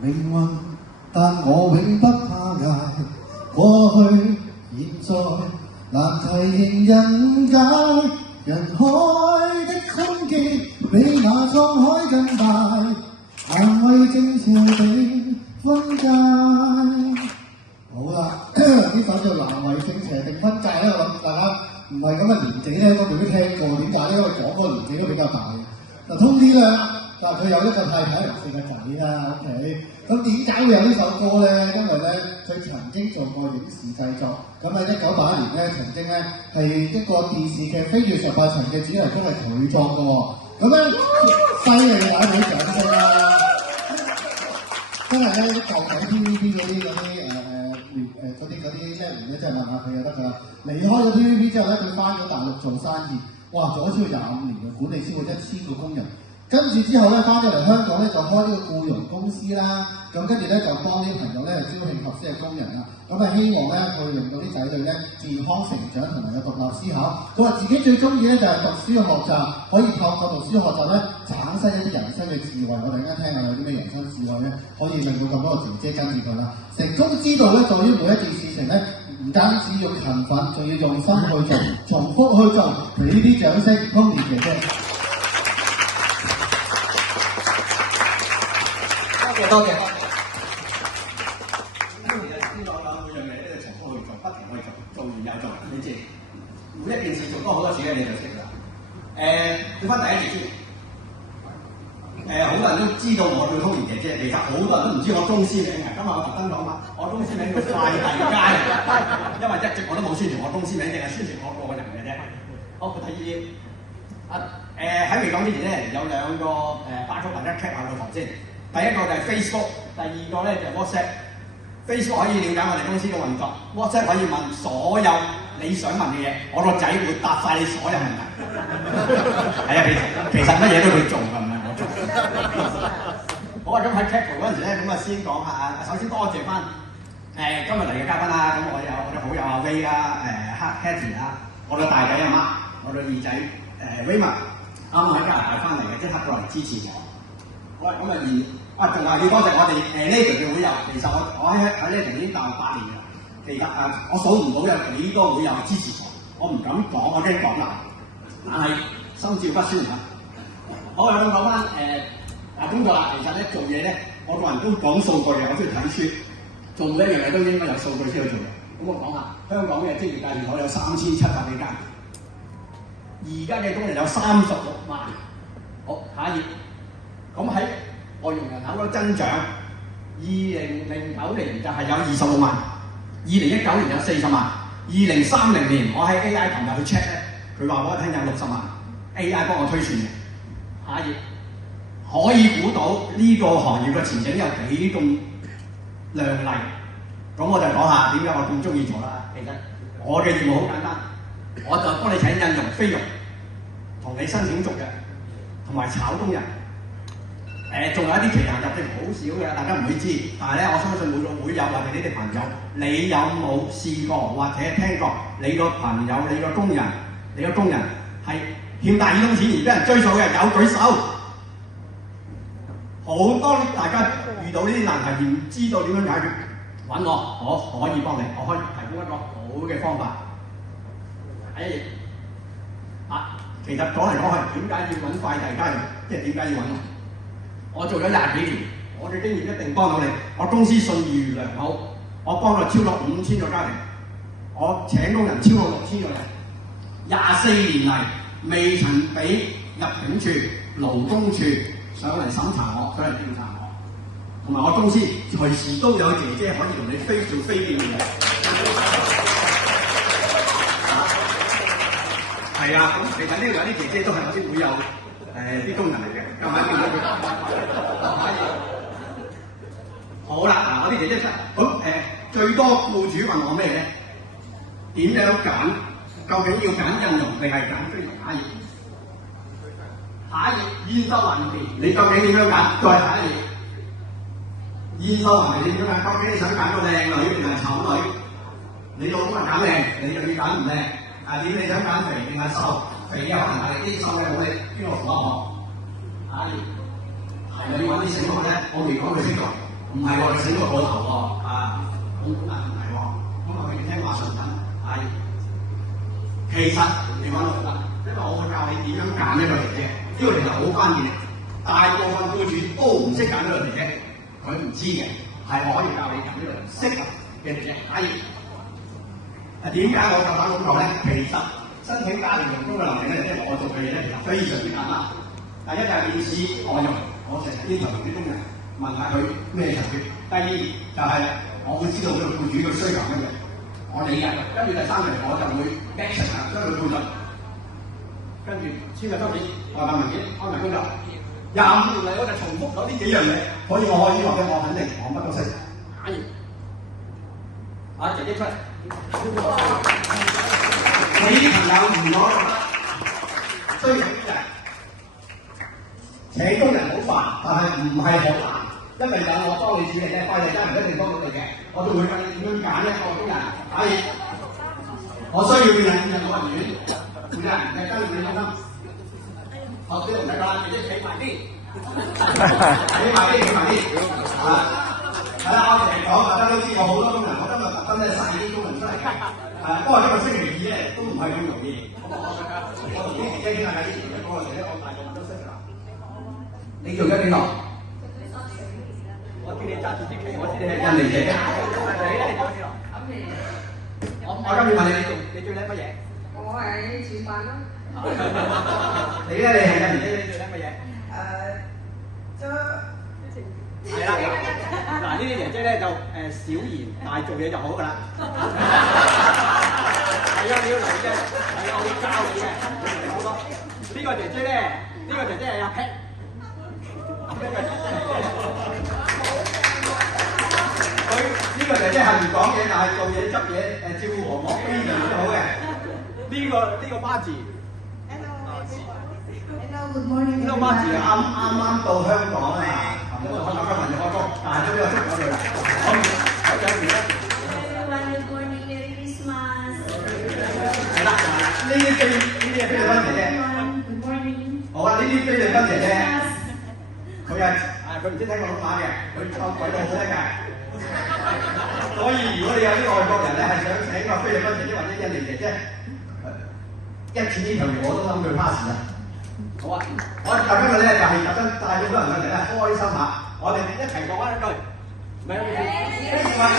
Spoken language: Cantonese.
命運，但我永不怕捱。過去、現在，難題迎人解。人海的衝擊比那滄海更大，難為正邪定分界。好啦，呢首叫難為正邪定分界咧，我諗大家唔係咁嘅年紀咧，都未必聽過。點解咧？因為講嗰個年紀都比較大嘅。嗱，通啲啦，但係佢有一個太太同4個仔啦。OK， 咁點解會有呢首歌咧？因為咧，佢曾經做過影視製作。咁喺1981年咧，曾經咧係一個電視劇《飛越18層》嘅主題曲係佢作嘅喎。咁咧，犀利啊！俾掌聲啦！真係咧，舊睇 TVB 嗰啲一年咧，真係問下佢就得㗎啦。離開咗 TVB 之後咧，佢翻咗大陸做生意，哇！做咗超過25年嘅，管理超過1000個工人。跟住之後咧，翻咗嚟香港咧，就開呢個僱傭公司啦。咁跟住咧，就幫啲朋友咧招聘合適嘅工人啦。咁啊，希望咧去令到啲仔女咧健康成長同埋有獨立思考。佢話自己最中意咧就係讀書學習，可以透過讀書學習咧產生一啲人生嘅智慧。我哋而家聽下有啲咩人生智慧咧，可以令到咁多個姐姐跟住佢啦。成功之道咧，在於每一件事情咧，唔單止要勤奮，仲要用心去做，重複去做。俾呢啲掌聲，當年姐姐。多謝。當然啊，知道啦，每樣嘢都要重複去做，不停去做，做完又做，你知。每一件事做多好多次咧，你就識啦。講翻第一節先。好多人都知道我叫通年姐姐，其實好多人都唔知我公司名嘅。今日我特登講嘛，我公司名叫快遞街，因為一直我都冇宣傳我公司名，淨係宣傳我個人嘅啫。好，第二頁。喺未講之前咧，有兩個巴叔大家 cap 下個圖先。第一個就係 Facebook， 第二個咧就係 WhatsApp。Facebook 可以了解我哋公司嘅運作 ，WhatsApp 可以問所有你想問嘅嘢，我個仔會答晒你所有問題。係啊，其實乜嘢都會做㗎，唔係我做。好啊，咁喺 cap 嗰陣時咧，咁啊先講下，首先多謝翻今日嚟嘅嘉賓啦。咁我哋好友阿 Ray 啦，Hattie 啦，我嘅大仔阿媽，我嘅二仔Raymond，啱啱喺加拿大翻嚟嘅，即刻過嚟支持我。好啦，咁仲係要多謝我哋Leader 嘅會友。其實我喺Leader已經大約8年啦。其實我數唔到有幾多會友支持我唔敢講，我驚講啦。但係心照不宣嚇。好啦，咁講翻工作啦。其實咧做嘢咧，我個人都講數據嘅，我中意睇書。做每一樣嘢都應該有數據先去做嘅。咁我講下香港嘅職業介紹所有3700幾間，而家嘅工人有36萬。好，下一頁。咁喺外傭人口嘅增長，2009年就係有26萬，2019年有40萬，2030年我喺 AI 琴日去 check 咧，佢話俾我聽有60萬 ，AI 幫我推算嘅。下一頁可以估到呢個行業嘅前景有幾咁亮麗。咁我就講下點解我咁中意做啦。其實我嘅業務好簡單，我就幫你請印傭、菲傭，同你申請續約，同埋炒工人。仲有一啲期限入證好少嘅，大家唔會知。但係咧，我相信每個會友或者你哋朋友，你有冇試過或者聽過你個朋友、你個工人係欠大耳窿錢而俾人追數嘅？有舉手。好多大家遇到呢啲難題，唔知道點樣解決，揾我可以幫你，我可以提供一個好嘅方法。第一頁其實講嚟講去，點解要揾快遞家人？即係點解要揾我？我做咗20幾年，我嘅經驗一定幫到你。我公司信譽良好，我幫咗超過5000個家庭，我請工人超過6000個人，24年嚟未曾俾入境處、勞工處上嚟審查我，上嚟調查我。同埋我公司隨時都有姐姐可以同你face to face見面。係啊，咁其實呢度有啲姐姐都係我啲會友。啲工人嚟嘅，咁喺邊度？好啦，嗱，我啲姐姐出咁最多僱主問我咩咧？點樣揀？究竟要揀印傭定係揀菲傭？下一頁驗收環節，你究竟點樣揀？再下一頁驗收環節點樣揀？究竟你想揀個靚女定係醜女？你老公揀靚，你就要揀唔靚。點你想揀肥定係瘦？肥嘅可能係啲瘦嘅冇力，邊個符合我？係咪要揾啲醒目咧？我未講佢星座，唔係喎，你醒個個頭喎，啊，咁唔係喎，咁我俾你聽話順品係，其實你講得啦，因為我會教你點樣揀一個姐姐，呢個其實好關鍵，大部分僱主都唔識揀呢個姐姐，佢唔知嘅，係我可以教你揀呢個適合嘅姐姐，可以。點解我夠膽咁講咧？其實申請家庭傭工嘅能力咧，即係我做嘅嘢咧，其實非常之簡單。第一就係面試我用，我成日呢頭啲工人問下佢咩層級。第二就係我會知道佢僱主嘅需求乜嘢，我理解。跟住第三樣我就會 action 啊，將佢配合。跟住簽嘅收錢、外辦文件、安排工作。25年嚟我就重複咗呢幾樣嘢，所以我可以話俾我肯定，我乜都識。啊，姐姐出嚟。你啲朋友唔攞追求啲人請工人好煩，但係唔係好難，因為有我幫你處理咧，快遞間唔一定幫到你嘅，我都會問你點樣揀一個工人。可以，我需要人入老人院，負責人嘅跟住你放心。好，呢度唔使講啦，姐姐企埋啲，企埋啲，啊！係啦，我成日講，大家都知我好多工人，我今日特登咧晒啲工人出嚟嘅。不過今日星期二咧都唔係咁容易。我同啲姐姐傾下偈，一講就姐姐，我大部分都識㗎。你做咗幾耐？我知你揸住支旗，我知你係印尼姐姐。你做咗幾耐？我今次問你最叻乜嘢？我係煮飯咯。你咧？你係印尼姐，你最叻乜嘢？係啦，嗱呢啲姐姐咧就小言，但係做嘢就好㗎啦。係啊，你要嚟嘅，係啊，我會教你嘅，你好多。呢個姐姐咧，呢個姐姐係阿 Pat。佢呢個姐姐係唔講嘢，但係做嘢執嘢照顧婆婆非常之好嘅。呢個巴字。Hello，good morning。呢個巴字啱到香港啊！我今日開工，但係都俾我識咗佢啦。好有時咧。Everyone, good morning, Merry Christmas。係啦，呢啲係菲律賓姐姐。Good morning。好啊，呢啲菲律賓姐姐，佢佢唔知聽廣東話嘅，佢講鬼佬好叻㗎。所以如果你有啲外國人咧係想請個菲律賓姐姐或者印尼姐姐，一次呢條我都諗佢 pass 啦。好啊！我今日咧就係特登帶咗好多人上嚟咧，開心下。我哋一齊講翻一句，Merry Christmas！